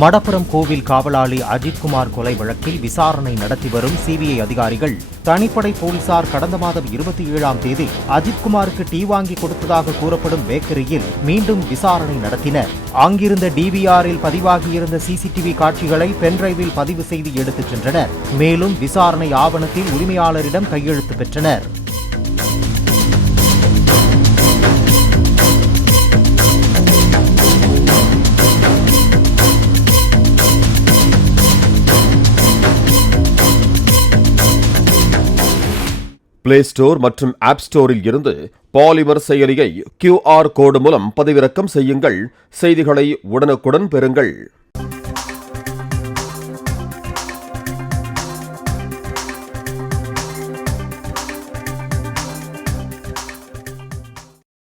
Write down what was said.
மடப்புரம் கோவில் காவலாளி அஜித்குமார் கொலை வழக்கில் விசாரணை நடத்தி வரும் சிபிஐ அதிகாரிகள் தனிப்படை போலீசார் கடந்த மாதம் 27ஆம் தேதி அஜித்குமாருக்கு டீ வாங்கி கொடுத்ததாக கூறப்படும் பேக்கரியில் மீண்டும் விசாரணை நடத்தினர். அங்கிருந்த டிவிஆரில் பதிவாகியிருந்த சிசிடிவி காட்சிகளை பென்டிரைவில் பதிவு செய்து எடுத்துச் சென்றனர். மேலும் விசாரணை ஆவணத்தில் உரிமையாளரிடம் கையெழுத்து பெற்றனர். பிளே ஸ்டோர் மற்றும் ஆப் ஸ்டோரில் இருந்து பாலிமர் செயலியை QR கோடு மூலம் பதிவிறக்கம் செய்யுங்கள். செய்திகளை உடனுக்குடன் பெறுங்கள்.